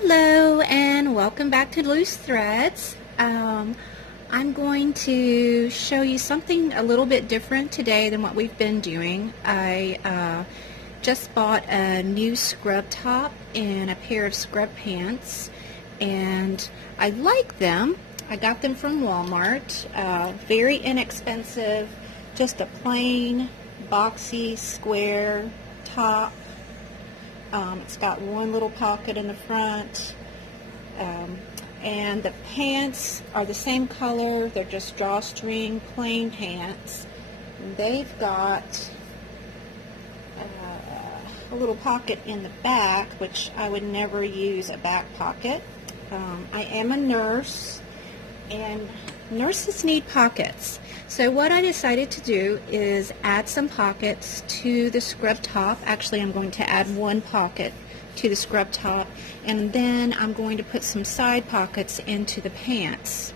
Hello and welcome back to Loose Threads. I'm going to show you something a little bit different today than what we've been doing. I just bought a new scrub top and a pair of scrub pants, and I like them. I got them from Walmart. Very inexpensive, just a plain boxy square top. It's got one little pocket in the front, and the pants are the same color. They're just drawstring plain pants. And they've got a little pocket in the back, which I would never use a back pocket. I am a nurse, and nurses need pockets. So what I decided to do is add some pockets to the scrub top. Actually, I'm going to add one pocket to the scrub top, and then I'm going to put some side pockets into the pants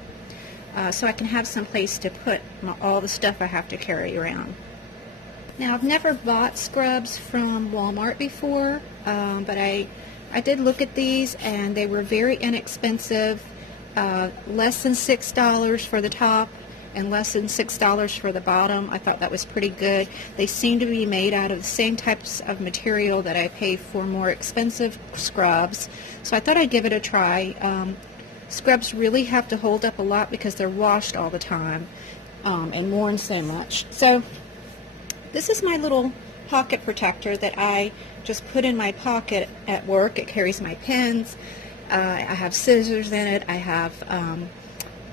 so I can have some place to put all the stuff I have to carry around. Now, I've never bought scrubs from Walmart before, but I did look at these, and they were very inexpensive. Less than $6 for the top and less than $6 for the bottom. I thought that was pretty good. They seem to be made out of the same types of material that I pay for more expensive scrubs, so I thought I'd give it a try. Scrubs really have to hold up a lot because they're washed all the time and worn so much. So this is my little pocket protector that I just put in my pocket at work. It carries my pens. I have scissors in it. I have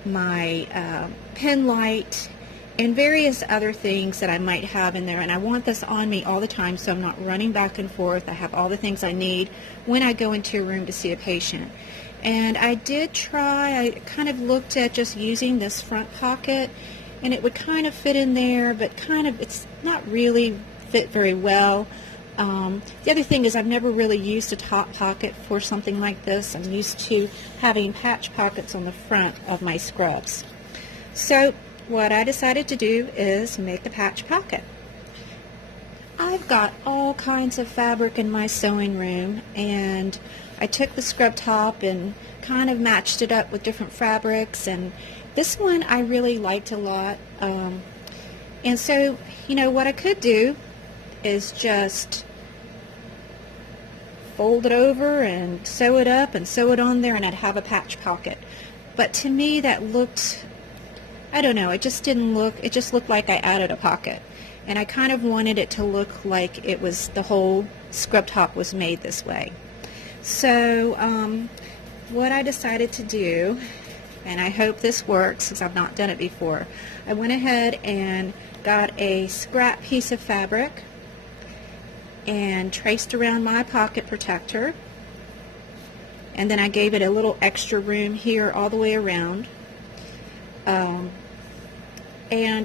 my pen light and various other things that I might have in there, and I want this on me all the time so I'm not running back and forth. I have all the things I need when I go into a room to see a patient. And I did try, I kind of looked at just using this front pocket, and it would kind of fit in there, but it's not really fit very well. The other thing is I've never really used a top pocket for something like this. I'm used to having patch pockets on the front of my scrubs. So what I decided to do is make a patch pocket. I've got all kinds of fabric in my sewing room, and I took the scrub top and kind of matched it up with different fabrics, and this one I really liked a lot. And so, you know, what I could do is just fold it over and sew it up and sew it on there, and I'd have a patch pocket. But to me that looked, I don't know, it just looked like I added a pocket, and I kind of wanted it to look like it was, the whole scrub top was made this way. So what I decided to do, and I hope this works because I've not done it before, I went ahead and got a scrap piece of fabric and traced around my pocket protector, and then I gave it a little extra room here all the way around. And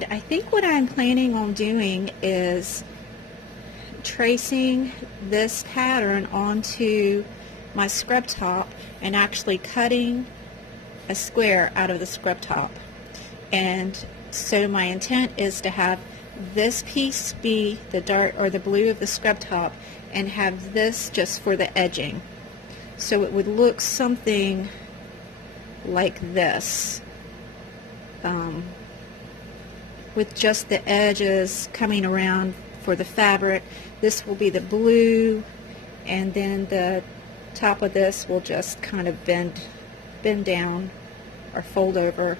I think what I'm planning on doing is tracing this pattern onto my scrub top and actually cutting a square out of the scrub top. And so my intent is to have this piece be the dark or the blue of the scrub top, and have this just for the edging, so it would look something like this, with just the edges coming around for the fabric. This will be the blue, and then the top of this will just kind of bend down or fold over,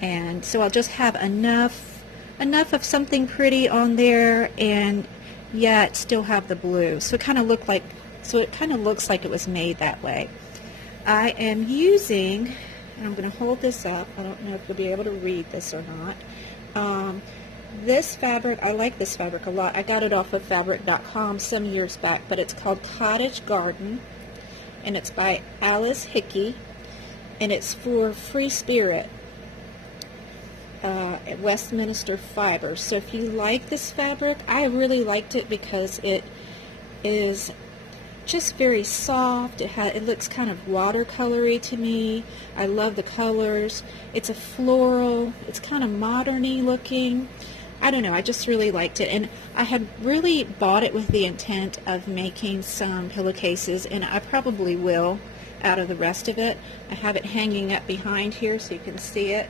and so I'll just have enough of something pretty on there and yet still have the blue, so it kind of looks like it was made that way. I am using, and I'm going to hold this up, I don't know if you'll be able to read this or not, this fabric, I like this fabric a lot. I got it off of fabric.com some years back, but it's called Cottage Garden, and it's by Alice Hickey, and it's for Free Spirit at Westminster Fibers. So if you like this fabric, I really liked it because it is just very soft. It looks kind of watercolory to me. I love the colors. It's a floral, it's kind of modern-y looking. I don't know, I just really liked it, and I had really bought it with the intent of making some pillowcases, and I probably will out of the rest of it. I have it hanging up behind here so you can see it.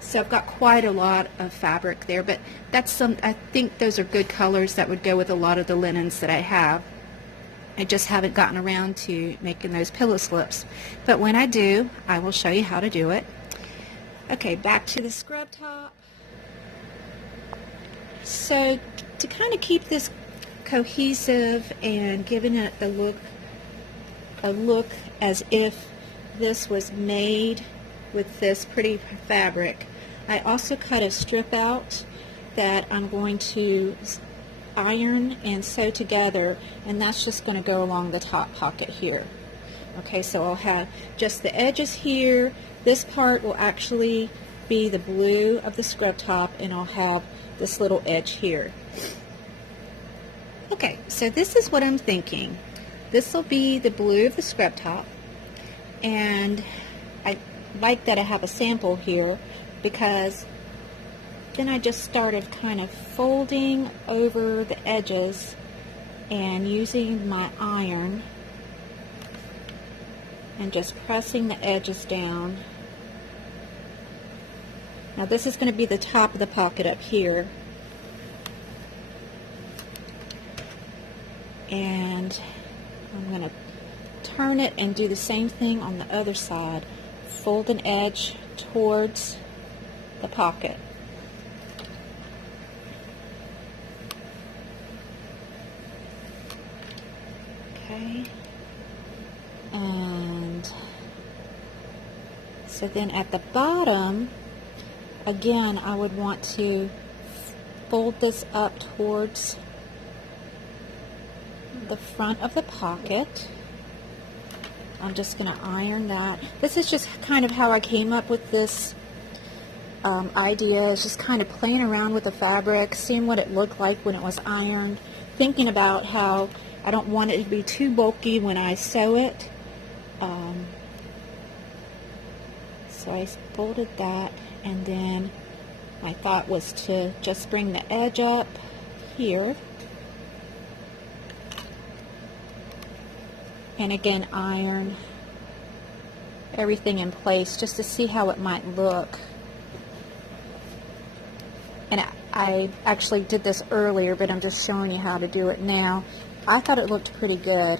So I've got quite a lot of fabric there, but I think those are good colors that would go with a lot of the linens that I have. I just haven't gotten around to making those pillow slips, but when I do, I will show you how to do it. Okay, back to the scrub top. So to kind of keep this cohesive and giving it a look as if this was made with this pretty fabric, I also cut a strip out that I'm going to iron and sew together, and that's just going to go along the top pocket here. Okay, so I'll have just the edges here. This part will actually be the blue of the scrub top, and I'll have this little edge here. Okay, so this is what I'm thinking. This will be the blue of the scrub top, and I like that I have a sample here because then I just started kind of folding over the edges and using my iron and just pressing the edges down. Now this is going to be the top of the pocket up here, and I'm going to turn it and do the same thing on the other side. Fold an edge towards the pocket. Okay, and so then at the bottom, again, I would want to fold this up towards the front of the pocket. I'm just going to iron that. This is just kind of how I came up with this idea. It's just kind of playing around with the fabric, seeing what it looked like when it was ironed, thinking about how I don't want it to be too bulky when I sew it. So I folded that, and then my thought was to just bring the edge up here, and again iron everything in place just to see how it might look. And I actually did this earlier, but I'm just showing you how to do it now. I thought it looked pretty good.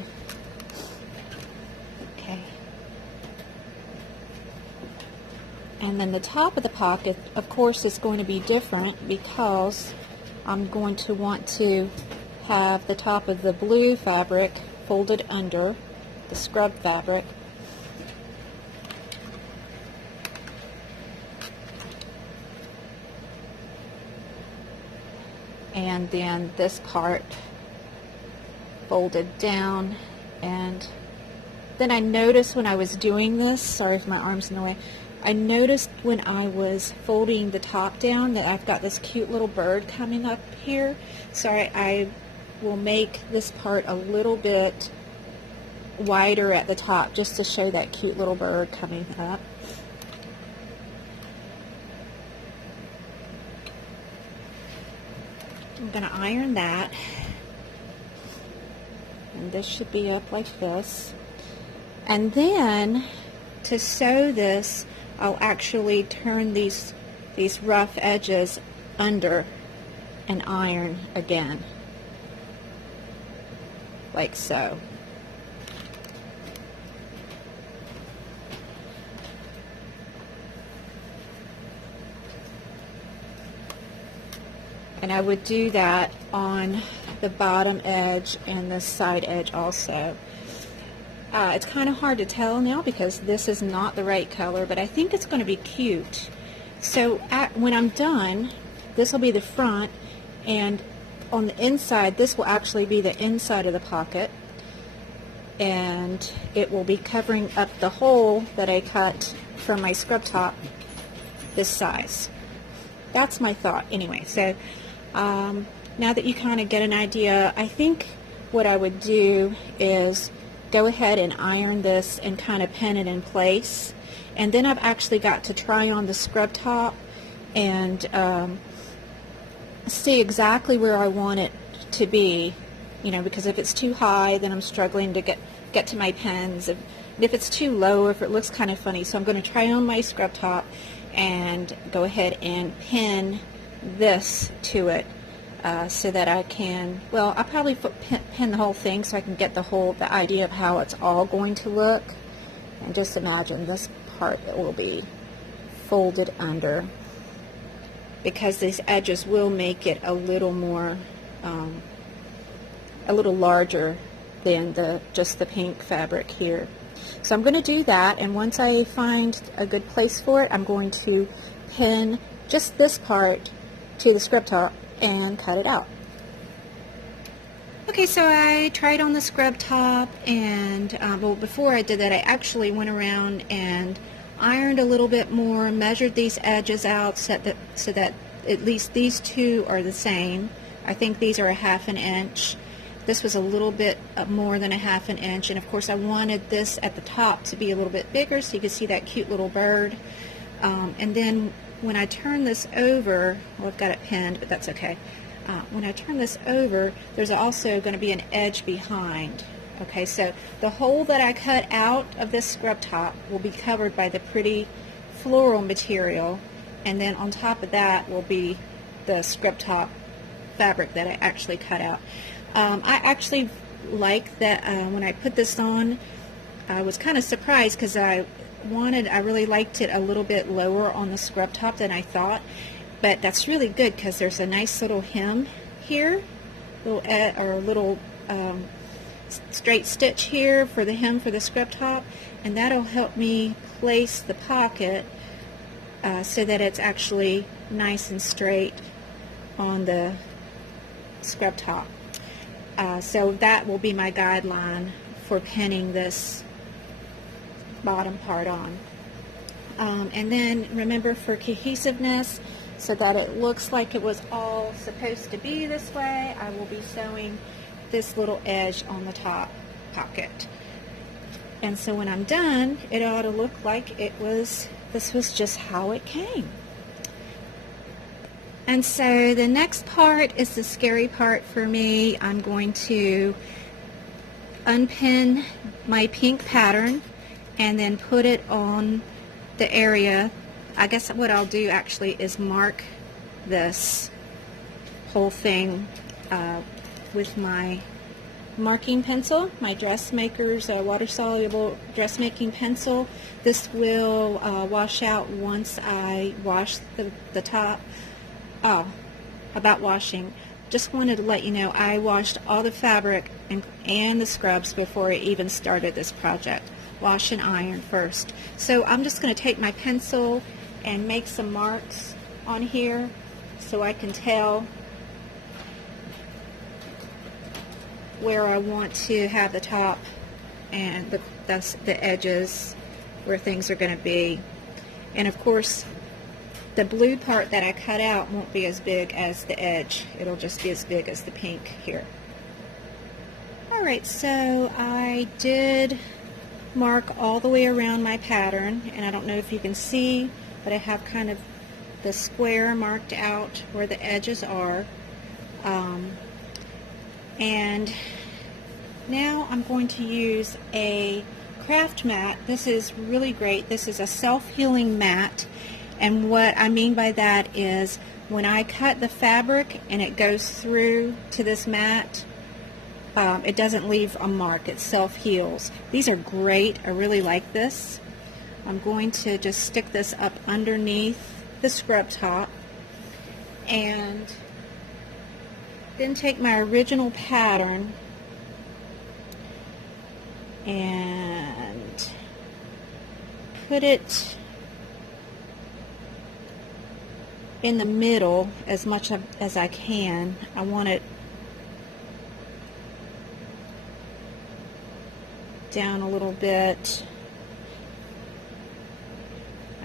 Okay. And then the top of the pocket, of course, is going to be different because I'm going to want to have the top of the blue fabric folded under the scrub fabric. And then this part folded down. And then I noticed when I was doing this, sorry if my arm's in the way, I noticed when I was folding the top down that I've got this cute little bird coming up here. So I will make this part a little bit wider at the top just to show that cute little bird coming up. I'm going to iron that, and this should be up like this. And then to sew this, I'll actually turn these rough edges under and iron again, like so. And I would do that on the bottom edge and the side edge also. It's kind of hard to tell now because this is not the right color, but I think it's going to be cute. So when I'm done, this will be the front, and on the inside, this will actually be the inside of the pocket, and it will be covering up the hole that I cut from my scrub top this size. That's my thought anyway. So now that you kind of get an idea, I think what I would do is go ahead and iron this and kind of pin it in place. And then I've actually got to try on the scrub top and see exactly where I want it to be, you know, because if it's too high, then I'm struggling to get to my pens. If it's too low, if it looks kind of funny. So I'm going to try on my scrub top and go ahead and pin this to it so that I can, well, I'll probably pin the whole thing so I can get the idea of how it's all going to look. And just imagine this part will be folded under, because these edges will make it a little more, a little larger than just the pink fabric here. So I'm going to do that, and once I find a good place for it, I'm going to pin just this part to the scrub top and cut it out. Okay, so I tried on the scrub top, and well, before I did that, I actually went around and ironed a little bit more, measured these edges out so that at least these two are the same. I think these are a 1/2 inch. This was a little bit more than a 1/2 inch, and of course I wanted this at the top to be a little bit bigger so you could see that cute little bird. And then when I turn this over, well, I've got it pinned, but that's okay. When I turn this over, there's also going to be an edge behind. Okay, so the hole that I cut out of this scrub top will be covered by the pretty floral material, and then on top of that will be the scrub top fabric that I actually cut out. I actually like that when I put this on, I was kind of surprised because I really liked it a little bit lower on the scrub top than I thought, but that's really good because there's a nice little hem here, little straight stitch here for the hem for the scrub top, and that'll help me place the pocket so that it's actually nice and straight on the scrub top. So that will be my guideline for pinning this bottom part on. And then remember, for cohesiveness, so that it looks like it was all supposed to be this way, I will be sewing this little edge on the top pocket. And so when I'm done, it ought to look like this was just how it came. And so the next part is the scary part for me. I'm going to unpin my pink pattern and then put it on the area. I guess what I'll do actually is mark this whole thing with my marking pencil, my Dressmaker's water-soluble dressmaking pencil. This will wash out once I wash the top. Oh, about washing, just wanted to let you know I washed all the fabric and the scrubs before I even started this project. Wash and iron first. So I'm just going to take my pencil and make some marks on here so I can tell where I want to have the top and the edges where things are going to be. And of course, the blue part that I cut out won't be as big as the edge. It'll just be as big as the pink here. Alright, so I did mark all the way around my pattern, and I don't know if you can see, but I have kind of the square marked out where the edges are. And now I'm going to use a craft mat. This is really great. This is a self-healing mat, and what I mean by that is when I cut the fabric and it goes through to this mat, it doesn't leave a mark. It self-heals. These are great. I really like this. I'm going to just stick this up underneath the scrub top and then take my original pattern and put it in the middle as much as I can. I want it down a little bit.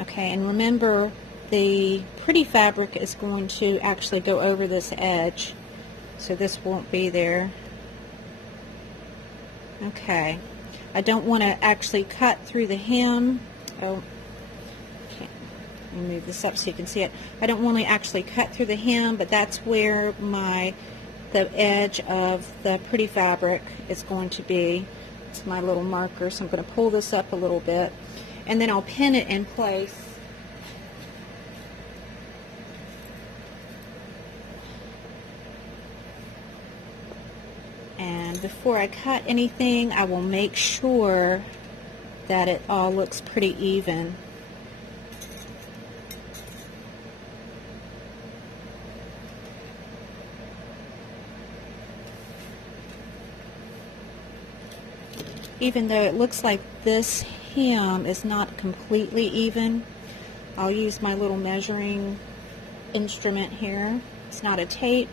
Okay, and remember, the pretty fabric is going to actually go over this edge, so this won't be there. Okay, I don't want to actually cut through the hem. Oh, okay. Let me move this up so you can see it. I don't want to actually cut through the hem, but that's where the edge of the pretty fabric is going to be. It's my little marker, so I'm going to pull this up a little bit, and then I'll pin it in place. And before I cut anything, I will make sure that it all looks pretty even. Even though it looks like this hem is not completely even, I'll use my little measuring instrument here. It's not a tape.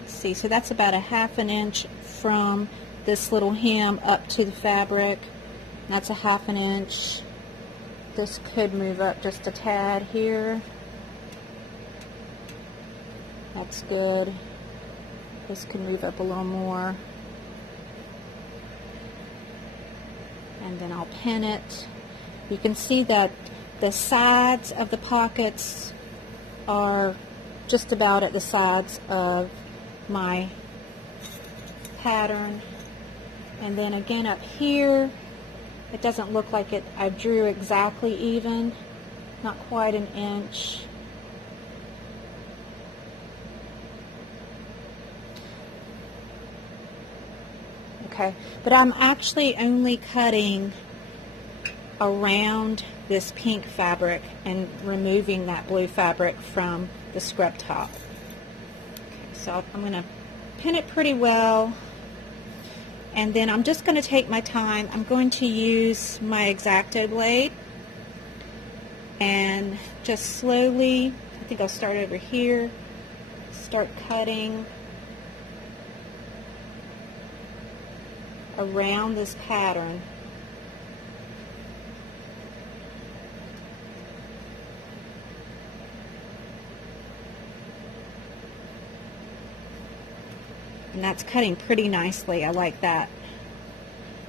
Let's see, so that's about a 1/2 inch from this little hem up to the fabric. That's a 1/2 inch. This could move up just a tad here. That's good. This could move up a little more. And then I'll pin it. You can see that the sides of the pockets are just about at the sides of my pattern. And then again up here, it doesn't look like I drew exactly even, not quite an inch. Okay, but I'm actually only cutting around this pink fabric and removing that blue fabric from the scrub top. Okay, so I'm going to pin it pretty well, and then I'm just going to take my time. I'm going to use my X-Acto blade and just slowly, I think I'll start over here, start cutting around this pattern. And that's cutting pretty nicely. I like that.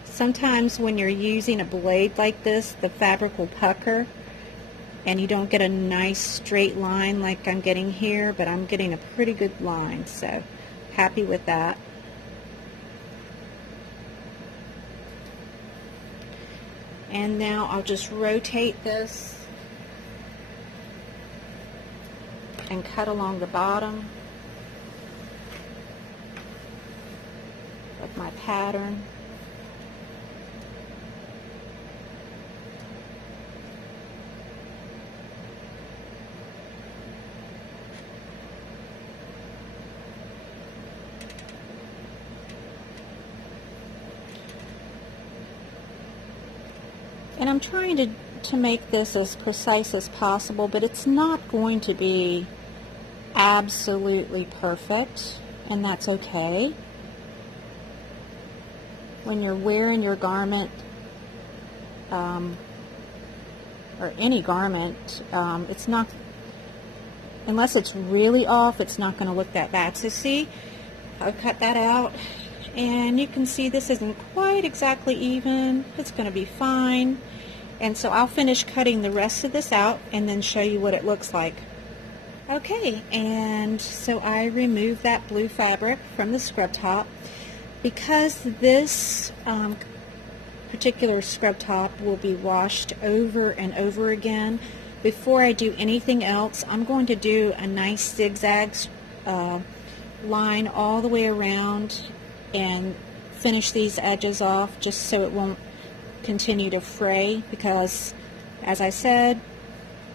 Sometimes when you're using a blade like this, the fabric will pucker and you don't get a nice straight line like I'm getting here, but I'm getting a pretty good line, so happy with that. And now I'll just rotate this and cut along the bottom of my pattern. And I'm trying to make this as precise as possible, but it's not going to be absolutely perfect, and that's okay. When you're wearing your garment, or any garment, it's not, unless it's really off, it's not going to look that bad. So see, I've cut that out, and you can see this isn't quite exactly even. It's going to be fine. And so I'll finish cutting the rest of this out and then show you what it looks like. Okay, and so I removed that blue fabric from the scrub top. Because this particular scrub top will be washed over and over again, before I do anything else, I'm going to do a nice zigzag line all the way around and finish these edges off just so it won't continue to fray, because as I said,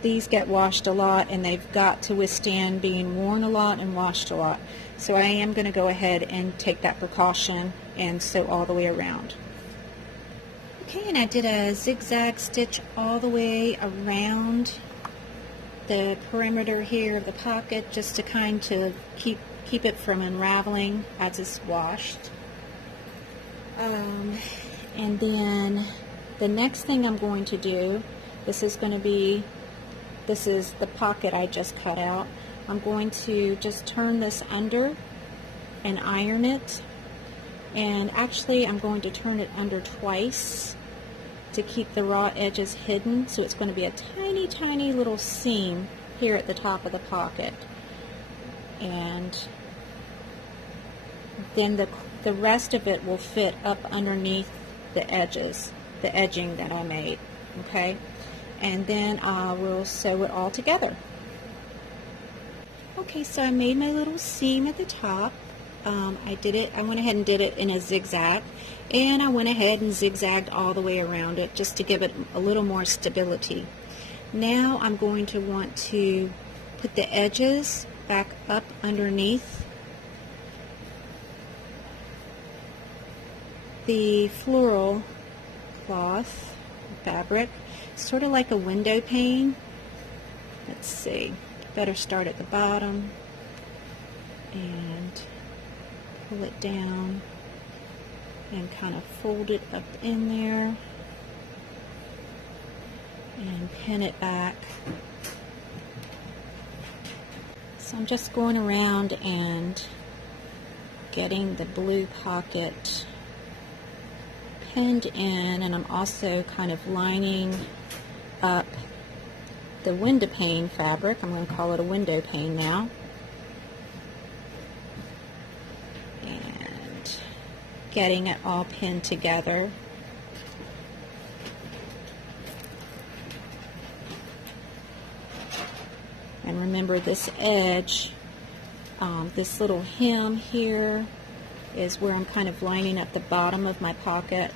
these get washed a lot and they've got to withstand being worn a lot and washed a lot. So I am going to go ahead and take that precaution and sew all the way around. Okay, and I did a zigzag stitch all the way around the perimeter here of the pocket, just to kind of keep it from unraveling as it's washed. And then the next thing I'm going to do, this is the pocket I just cut out. I'm going to just turn this under and iron it. And actually I'm going to turn it under twice to keep the raw edges hidden, so it's going to be a tiny, tiny little seam here at the top of the pocket. And then the rest of it will fit up underneath the edges, the edging that I made, okay? And then I will sew it all together. Okay, so I made my little seam at the top. I went ahead and did it in a zigzag, and I went ahead and zigzagged all the way around it just to give it a little more stability. Now I'm going to want to put the edges back up underneath the floral cloth fabric, sort of like a window pane. Let's see, better start at the bottom and pull it down and kind of fold it up in there and pin it back. So I'm just going around and getting the blue pocket pinned in, and I'm also kind of lining up the window pane fabric. I'm going to call it a window pane now. And getting it all pinned together. And remember, this edge, this little hem here is where I'm kind of lining up the bottom of my pocket.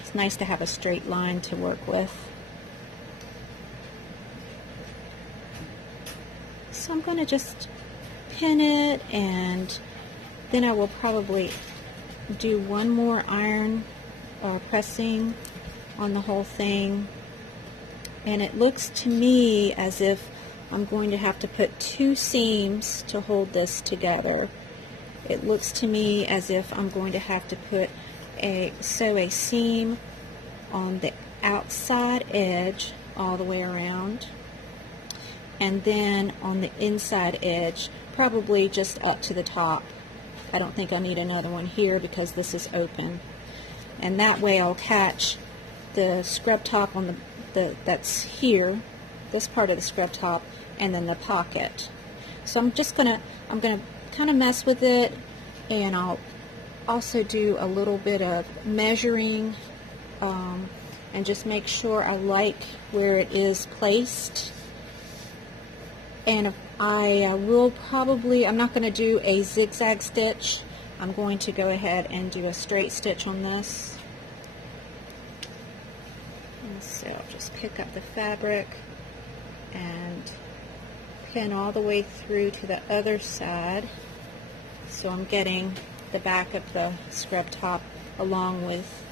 It's nice to have a straight line to work with. So I'm going to just pin it, and then I will probably do one more iron pressing on the whole thing. And it looks to me as if I'm going to have to put 2 seams to hold this together. It looks to me as if I'm going to have to sew a seam on the outside edge all the way around, and then on the inside edge, probably just up to the top. I don't think I need another one here because this is open. And that way I'll catch the scrub top on that's here, this part of the scrub top, and then the pocket. So I'm gonna kind of mess with it, and I'll also do a little bit of measuring and just make sure I like where it is placed. And I'm not going to do a zigzag stitch. I'm going to go ahead and do a straight stitch on this. And so I'll just pick up the fabric and pin all the way through to the other side. So I'm getting the back of the scrub top along with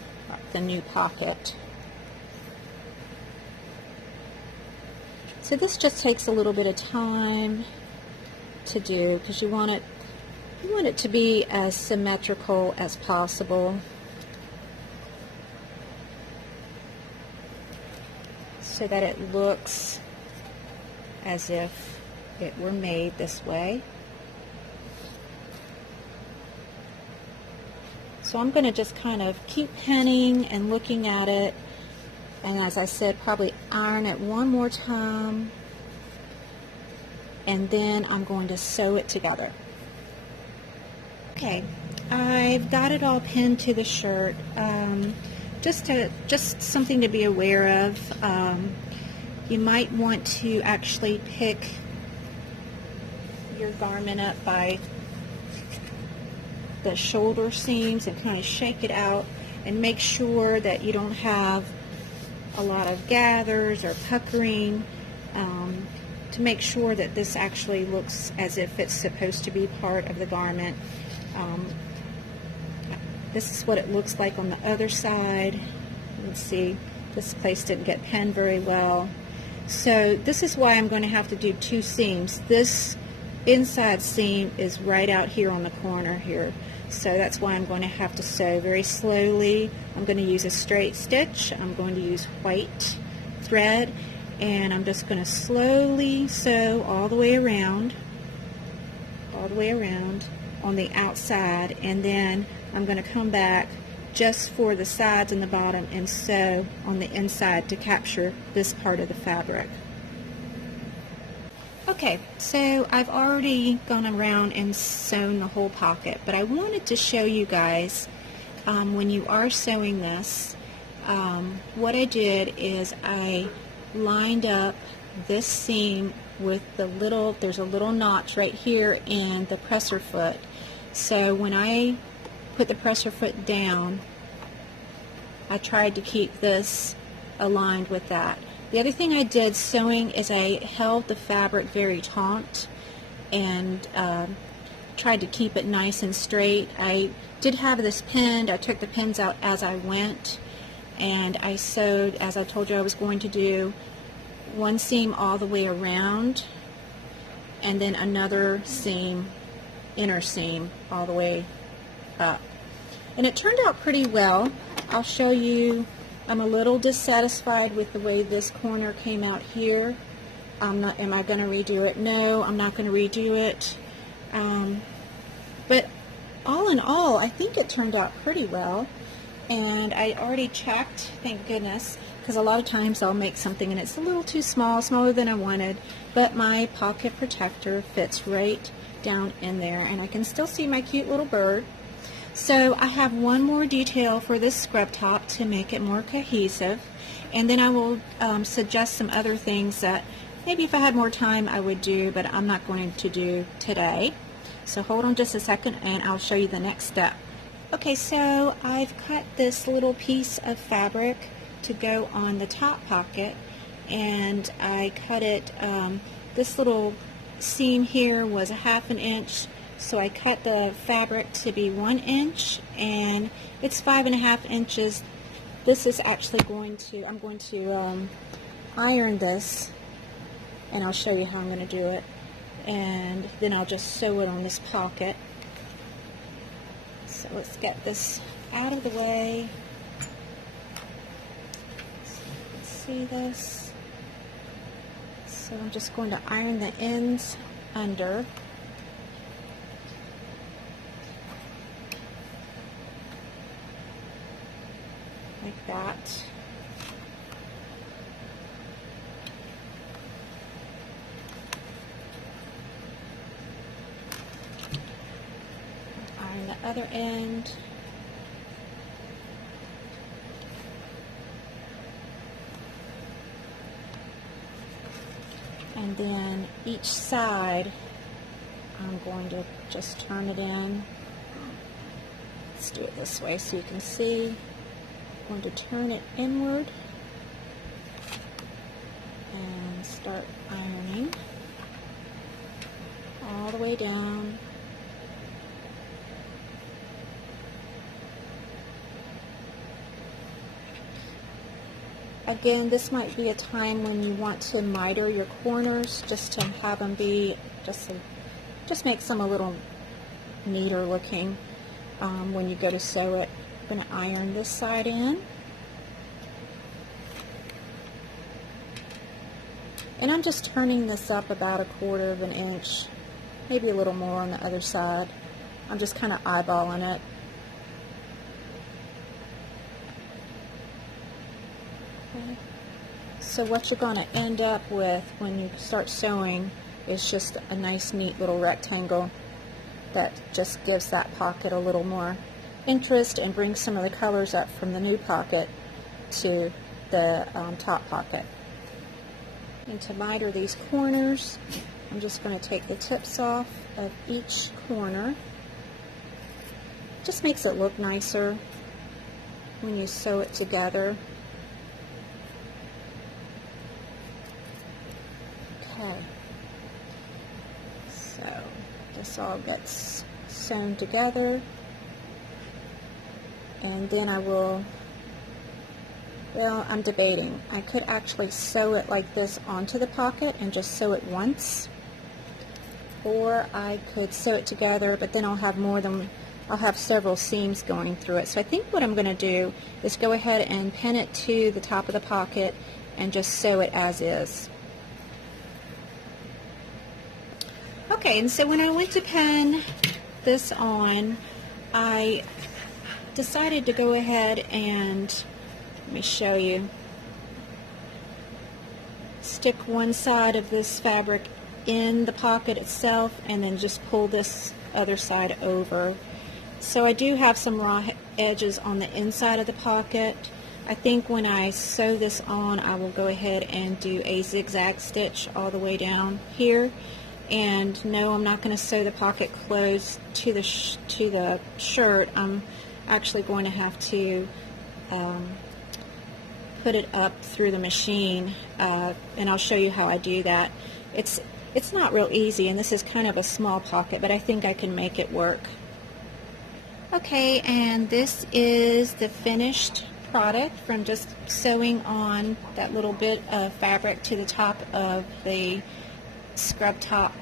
the new pocket. So this just takes a little bit of time to do because you want it to be as symmetrical as possible. So that it looks as if it were made this way. So I'm going to just kind of keep pinning and looking at it, and as I said, probably iron it one more time, and then I'm going to sew it together. Okay, I've got it all pinned to the shirt. Just something to be aware of. You might want to actually pick your garment up by the shoulder seams and kind of shake it out and make sure that you don't have a lot of gathers or puckering, to make sure that this actually looks as if it's supposed to be part of the garment. This is what it looks like on the other side. You can see this place didn't get pinned very well. So this is why I'm going to have to do 2 seams. This inside seam is right out here on the corner here. So that's why I'm going to have to sew very slowly. I'm going to use a straight stitch. I'm going to use white thread, and I'm just going to slowly sew all the way around on the outside, and then I'm going to come back just for the sides and the bottom, and sew on the inside to capture this part of the fabric. Okay, so I've already gone around and sewn the whole pocket, but I wanted to show you guys when you are sewing this, what I did is I lined up this seam with there's a little notch right here in the presser foot. So when I put the presser foot down, I tried to keep this aligned with that. The other thing I did sewing is I held the fabric very taut and tried to keep it nice and straight. I did have this pinned. I took the pins out as I went, and I sewed, as I told you I was going to do, one seam all the way around, and then another seam, inner seam, all the way up. And it turned out pretty well. I'll show you. I'm a little dissatisfied with the way this corner came out here. Am I going to redo it? No, I'm not going to redo it. But all in all, I think it turned out pretty well. And I already checked, thank goodness, because a lot of times I'll make something and it's a little too small, smaller than I wanted, but my pocket protector fits right down in there, and I can still see my cute little bird. So I have one more detail for this scrub top to make it more cohesive, and then I will suggest some other things that maybe if I had more time I would do, but I'm not going to do today. So hold on just a second and I'll show you the next step. Okay, so I've cut this little piece of fabric to go on the top pocket, and I cut it, this little seam here was a 1/2 inch, so I cut the fabric to be 1 inch, and it's 5.5 inches. This is actually I'm going to iron this, and I'll show you how I'm going to do it, and then I'll just sew it on this pocket. So let's get this out of the way. So you can see this. So I'm just going to iron the ends under. Like that. Iron the other end. And then each side, I'm going to just turn it in. Let's do it this way so you can see. I'm going to turn it inward and start ironing all the way down. Again, this might be a time when you want to miter your corners, just to have them be, just makes them a little neater looking when you go to sew it. I'm going to iron this side in. And I'm just turning this up about 1/4 inch, maybe a little more on the other side. I'm just kind of eyeballing it. So what you're going to end up with when you start sewing is just a nice neat little rectangle that just gives that pocket a little more interest and brings some of the colors up from the new pocket to the top pocket. And to miter these corners, I'm just going to take the tips off of each corner. Just makes it look nicer when you sew it together. Okay, so this all gets sewn together, and then I will, well, I'm debating. I could actually sew it like this onto the pocket and just sew it once, or I could sew it together, but then I'll have several seams going through it. So I think what I'm going to do is go ahead and pin it to the top of the pocket and just sew it as is. Okay, and so when I went to pin this on, I decided to go ahead and, let me show you, stick one side of this fabric in the pocket itself and then just pull this other side over. So I do have some raw edges on the inside of the pocket. I think when I sew this on, I will go ahead and do a zigzag stitch all the way down here. And no, I'm not going to sew the pocket closed to the shirt. I'm actually going to have to put it up through the machine, and I'll show you how I do that. It's not real easy, and this is kind of a small pocket, but I think I can make it work. Okay, and this is the finished product from just sewing on that little bit of fabric to the top of the scrub top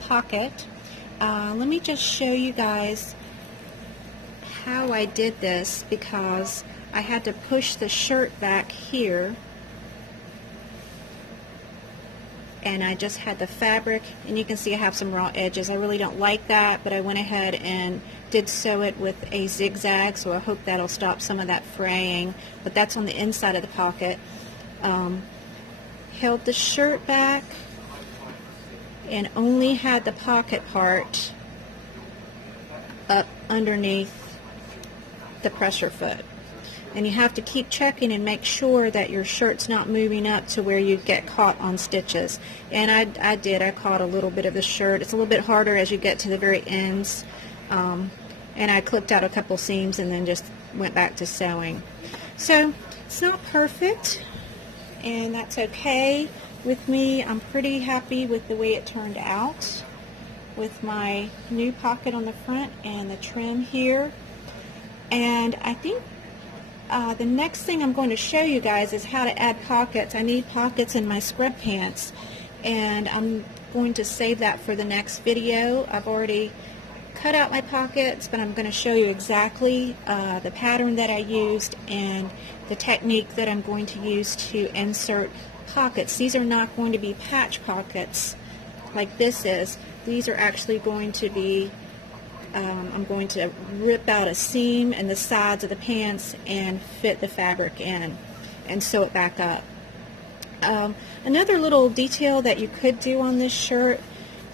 pocket. Let me just show you guys how I did this, because I had to push the shirt back here, and I just had the fabric, and you can see I have some raw edges. I really don't like that, but I went ahead and did sew it with a zigzag, so I hope that'll stop some of that fraying, but that's on the inside of the pocket. Held the shirt back and only had the pocket part up underneath the pressure foot. And you have to keep checking and make sure that your shirt's not moving up to where you get caught on stitches. And I did. I caught a little bit of the shirt. It's a little bit harder as you get to the very ends. And I clipped out a couple seams and then just went back to sewing. So it's not perfect, and that's okay with me. I'm pretty happy with the way it turned out with my new pocket on the front and the trim here. And I think the next thing I'm going to show you guys is how to add pockets. I need pockets in my scrub pants, and I'm going to save that for the next video. I've already cut out my pockets, but I'm going to show you exactly the pattern that I used and the technique that I'm going to use to insert pockets. These are not going to be patch pockets like this is. These are actually going to be, I'm going to rip out a seam in the sides of the pants and fit the fabric in and sew it back up. Another little detail that you could do on this shirt,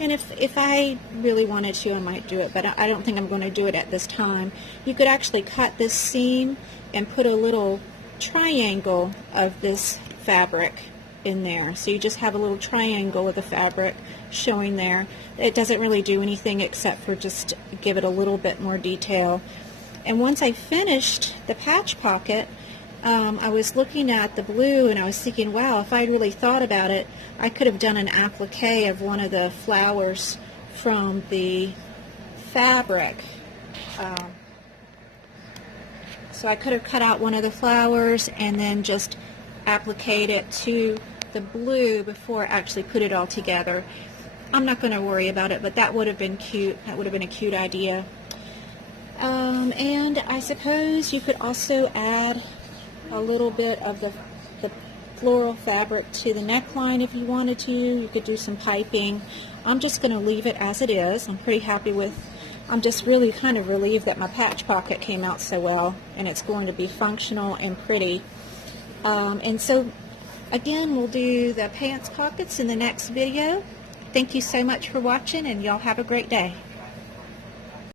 and if I really wanted to, I might do it, but I don't think I'm going to do it at this time. You could actually cut this seam and put a little triangle of this fabric in there. So you just have a little triangle of the fabric showing there. It doesn't really do anything except for just give it a little bit more detail. And once I finished the patch pocket, I was looking at the blue and I was thinking, wow, if I really thought about it, I could have done an applique of one of the flowers from the fabric. So I could have cut out one of the flowers and then just appliqued it to the blue before I actually put it all together. I'm not going to worry about it, but that would have been cute. That would have been a cute idea. And I suppose you could also add a little bit of the floral fabric to the neckline if you wanted to. You could do some piping. I'm just going to leave it as it is. I'm pretty happy with, I'm just really kind of relieved that my patch pocket came out so well, and it's going to be functional and pretty. And so again, we'll do the pants pockets in the next video. Thank you so much for watching, and y'all have a great day.